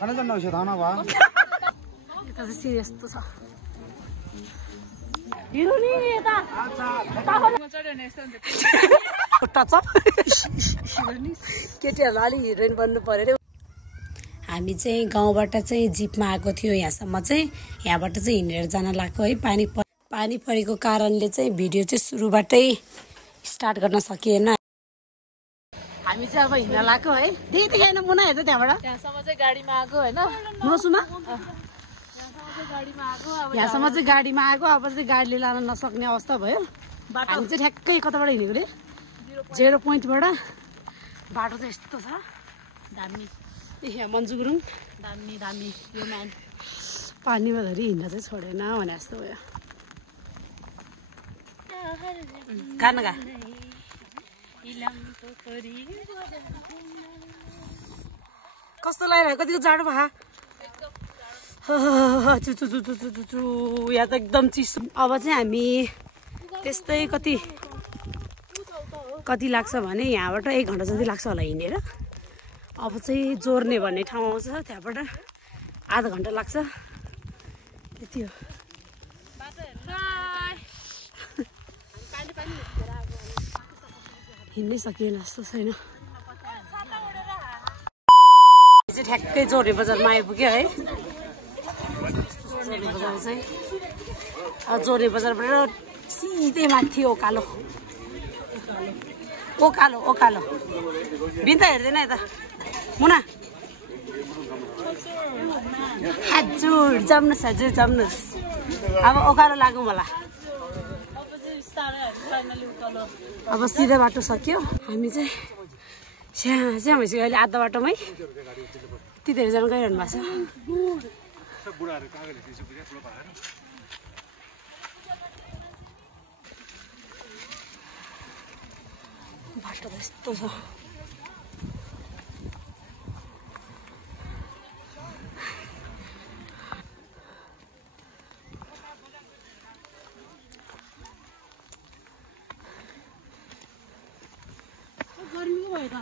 खाना जान्न उसे थाहा नभए यो त सिरियस त छ हिरो नि यता केटीहरूलाई अलिक हिरोइन बन्नु पर्यो रे हामी चाहिँ गाउँबाट चाहिँ जिपमा आएको थियो यहाँसम्म चाहिँ यहाँबाट चाहिँ हिँडेर जान लाग्यो है पानी परेको कारणले चाहिँ भिडियो चाहिँ सुरुबाटै स्टार्ट गर्न सकिएन हामी चाहिँ अब हिँड्न लाग्यो है देखेन मुना हेर्छ त्यहाँबाट त्यहाँसम्म चाहिँ गाडीमा आएको होइन मसुमा यहाँसम्म चाहिँ गाडीमा यहाँसम्म चाहिँ गाडीमा आएको आएको अब चाहिँ गाडीले लान नसक्ने अवस्था भयो हामी चाहिँ ठ्याक्कै कताबाट हिँडेको रे 0 पोइन्टबाट बाटो चाहिँ यस्तो छ दामी यहाँ मन्जु गुरुङ दामी दामी यो म्यान पानीमा धरि हिँड्न चाहिँ छोडेन भने जस्तो भयो गाना गा कस्तो लागिरहेको कतिको जाडो भए यहाँ त एकदम चिसो अब चाहिँ हामी त्यस्तै कति लाग्छ भने यहाँबाट 1 घन्टा जति लाग्छ होला हिँडेर अब चाहिँ जोर्ने भन्ने ठाउँ आउँछ त्यहाँबाट आधा घन्टा लाग्छ त्यति हो हिँड्नै सकिएन जस्तो छैन चाहिँ ठ्याक्कै जोर्ने बजारमा आइपुग्यो है जोर्ने बजार चाहिँ जोर्ने बजारबाट सिधै माथि ओकालो बिन्ता हेर्दैन यता मुना हजुर जम्नुहोस् अब ओकालो लागौँ होला अब सिधा बाटो सक्यो हामी चाहिँ स्याम भइसक्यो अहिले आधा बाटोमै यति धेरैजना गइरहनु भएको छ बाटो त यस्तो छ गर्मी भयो त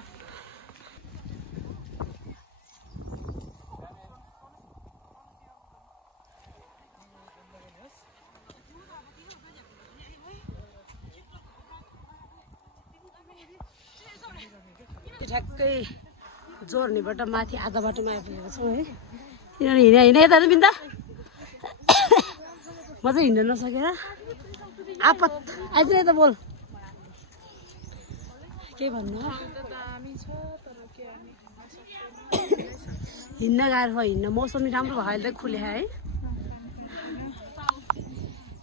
ठ्याक्कै जोर्नेबाट माथि आधा बाटोमा आइपुगेको छौँ है किनभने हिँडे यता बिन्दा म चाहिँ हिँड्न नसकेर आपत आइज त बोल के भन्नु हिँड्न गाह्रो भयो हिँड्न मौसम नि राम्रो भयो अहिले त खुले है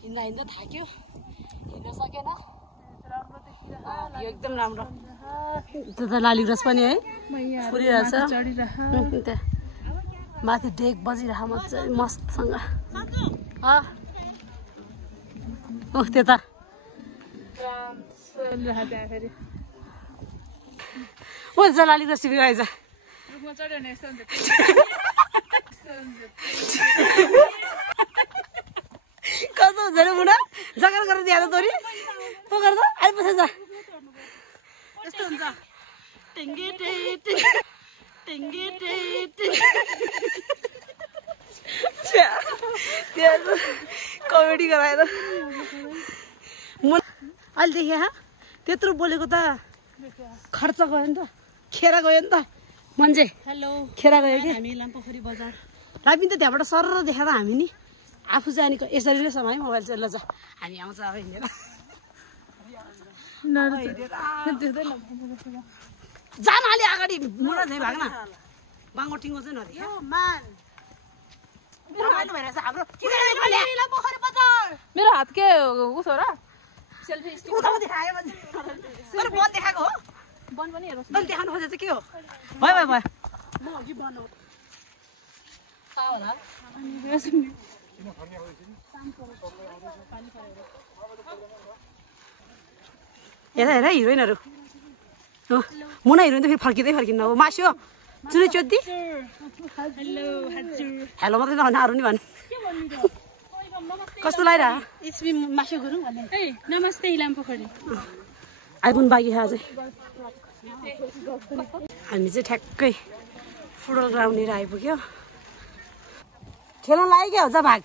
हिँड्दा थाक्यो हिँड्न सकेन यो एकदम राम्रो त्यो त लाली ग्रास पनि है फुलिरहेछ माथि डेक बजिरहेको मजाले मस्तसँग त्यता लाली ग्रास टिभी आइज कस्तो हुन्छ अरे मुना जग्गा गरेर दिएर तोरी तँ गर्दा आइपछि जा यस्तो हुन्छ कमेडी गराएर अहिले देखेँ त्यत्रो बोलेको त खर्च गयो नि त खेर गयो नि त मान्छे हेलो खेरा गयो कि हामी लामपोखरी बजार राबी त त्यहाँबाट सर देखाएर हामी नि आफू चाहिँ अनि यसरी नै समय मोबाइल चाहिँ ल हामी आउँछ अब हिँडेर जान अलि अगाडि मुना चाहिँ भाग्न बाङ्गो टिङ्गो चाहिँ नदेख्यो मेरो हात के उसो र सेल्फी स्टिक देखाएको हो बन पनि हेर्नुहोस् तैँले देखाउनु खोजेको चाहिँ के हो भयो म अघि बनाऊ हेर हेर हिरोइनहरू मुना हिरोइन त फेरि फर्किँदैन हो मास्यो चुने चोद्दी हेलो मात्रै नभने अरू नि भन् कस्तो लागिरह मास्यो गुरुङ नमस्ते लामपोखरी आइपुग्नु बाँकी छ अझै हामी चाहिँ ठ्याक्कै फुटबल ग्राउन्डतिर आइपुग्यो खेल्न लाग्यो हो जा भाग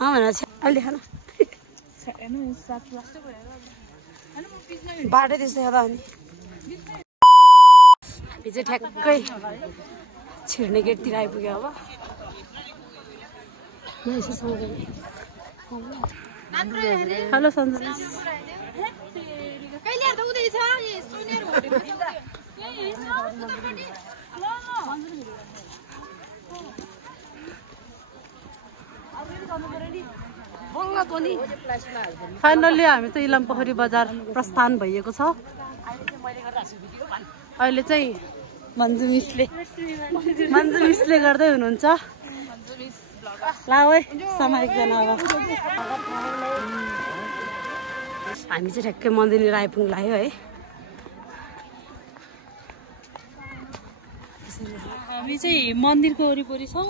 भनेर अहिले खान बाटै त्यस्तै हो त अनि हामी चाहिँ ठ्याक्कै छिर्ने गेटतिर आइपुग्यो अब हेलो सन्जु फाइनल्ली हामी चाहिँ इलामपोखरी बजार प्रस्थान भइएको छ अहिले चाहिँ मन्जु मिसले गर्दै हुनुहुन्छ ला है समाइकन अब हामी चाहिँ ठ्याक्कै मन्दिरनिर आइपुग्नु लाग्यो है हामी चाहिँ मन्दिरको वरिपरि छौँ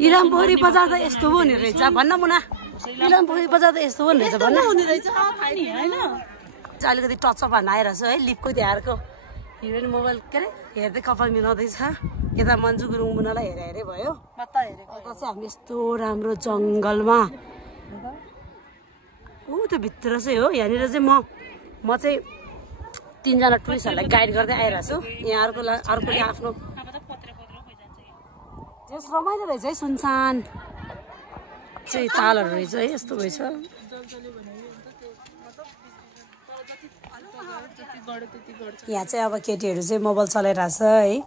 इलामपोखरी बजार त यस्तो पो हुने रहेछ भन्न मुना इलामपोखरी बजार त यस्तो पो हुने रहेछ भन्न अलिकति टचअप भन्न आइरहेछ है लिपको तिहारको हिरोइन मोबाइल के अरे हेर्दै कपाल मिलाउँदैछ यता मन्जु गुरुङ मुनालाई हेरे भयो यता चाहिँ हामी यस्तो राम्रो जङ्गलमा ऊ त्यो भित्र चाहिँ हो यहाँनिर चाहिँ म चाहिँ 3 जना टुरिस्टहरूलाई गाइड गर्दै आइरहेको छु यहाँ अर्कोले आफ्नो जस रमाइलो रहेछ है सुनसान चाहिँ तालहरू रहेछ है यस्तो भएछ यहाँ चाहिँ अब केटीहरू चाहिँ मोबाइल चलाइरहेछ है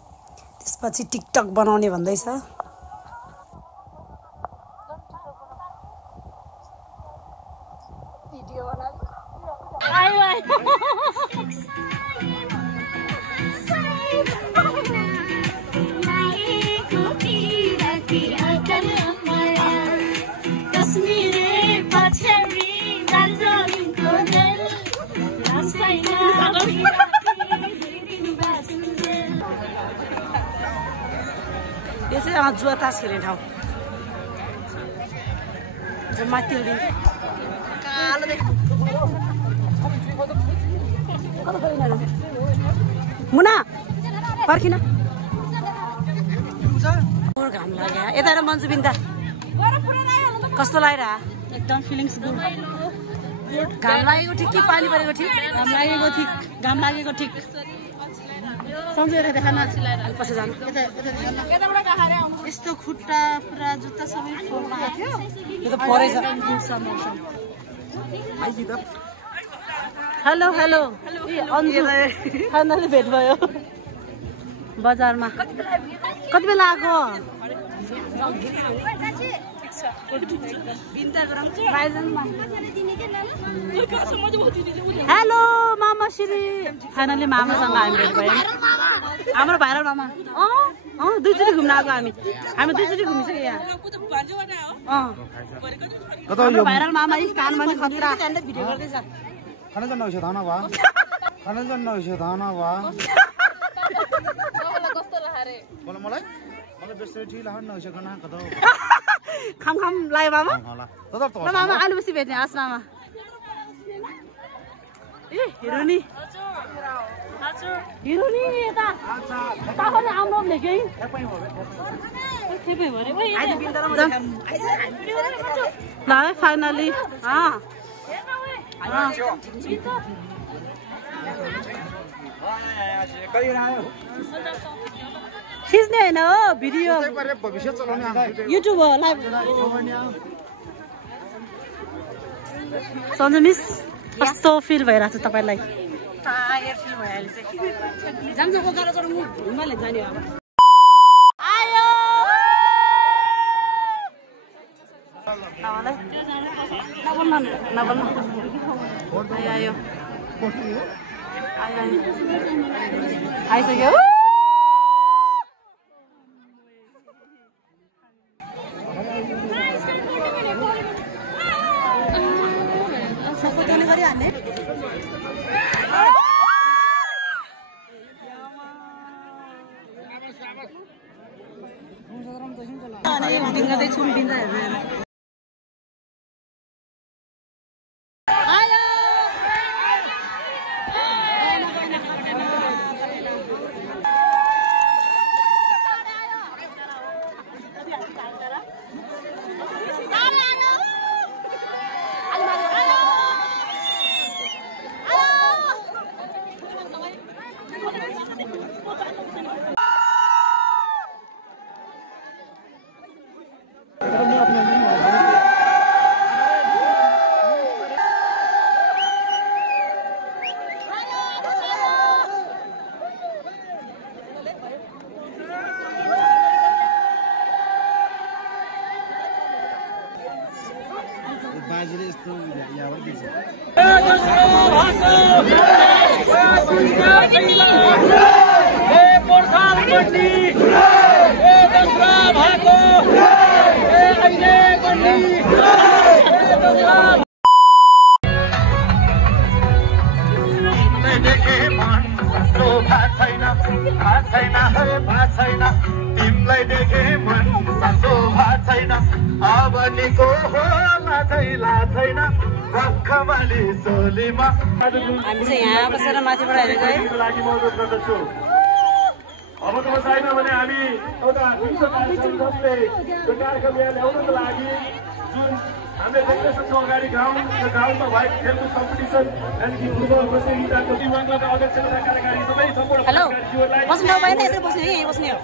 त्यसपछि टिकटक बनाउने भन्दैछ यो चाहिँ जुवा तास खेल्ने ठाउँ माथि मुना पर्खिन घाम लाग्यो यता र मन्जु बिन्दा कस्तो लाग्यो एकदम फिलिङ्स गुड घाम लागेको ठिक कि पानी परेको ठिक घाम लागेको ठिक सम्झेर देखान पछि जानु यस्तो खुट्टा पुरा जुत्ता सबै फोल्नु थियो यो त परेछ हेलो अन्जु फाइनली भेट भयो बजारमा कति बेला आएको हेलो मामा श्री फाइनली मामासँग हामी भेट भयौँ हाम्रो भाइरल मामा दुईचोटि घुम्न आएको हामी दुईचोटि घुमिसक्यो यहाँ हाम्रो भाइरल मामा कानमा नि खतरा खाना जान्न হৈছে धाना वा खाना जान्न হৈছে धाना वा बोल मलाई बेसी ठीक लाग्न হৈছে खाना कतो खाम लाग्यो मामा तदर त मामा आलु बसी भेट्ने आस मामा ए हिरोनी हिरोनी यता तापनि आम्रो लेखे ल फाइनली खिच्ने होइन हो भिडियो युट्युब हो लाइभ सन्जु मिस कस्तो फिल भइरहेको छ तपाईँलाई टायर फिल भइहाल्छ जान्छ ओकालो चढ म हिमालय जाने अब आयो नबोल्नु आयो आइसक्यो बाजेले यस्तो यहाँबाट दिन्छ तिमलाई देखे मन शोभा छैन अब निको होला छैन रखमाली सोलीमा हामी चाहिँ यहाँ बसेर माथिबाट हेरेको है लागि मद्दत गर्दछु अब त छैन भने हामी एउटा विश्व कार्यक्रमले त्यो कार्यक्रम यहाँ ल्याउनको लागि जुन हामीले देख्न सक्छौँ अगाडि ग्राउन्डमा भएको खेलकुद कम्पिटिसन यानि फुटबल प्रतियोगिताको दिवाङका अध्यक्ष तथा कार्यकारी सबै सम्पूर्ण हेलो बस्नु नपाएन यसरी बस्ने है यही बस्ने हो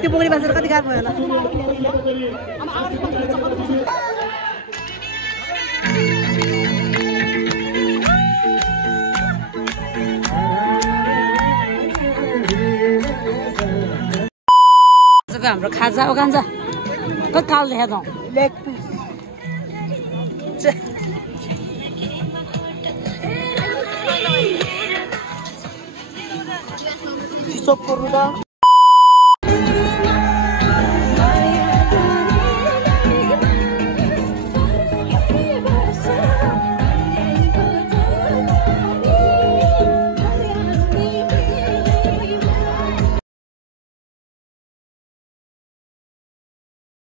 त्यो पोखरी बाँचेर कति गाह्रो भयो होला हाम्रो खाजा हो खान्छ कति काल देखा त लेग पिस सब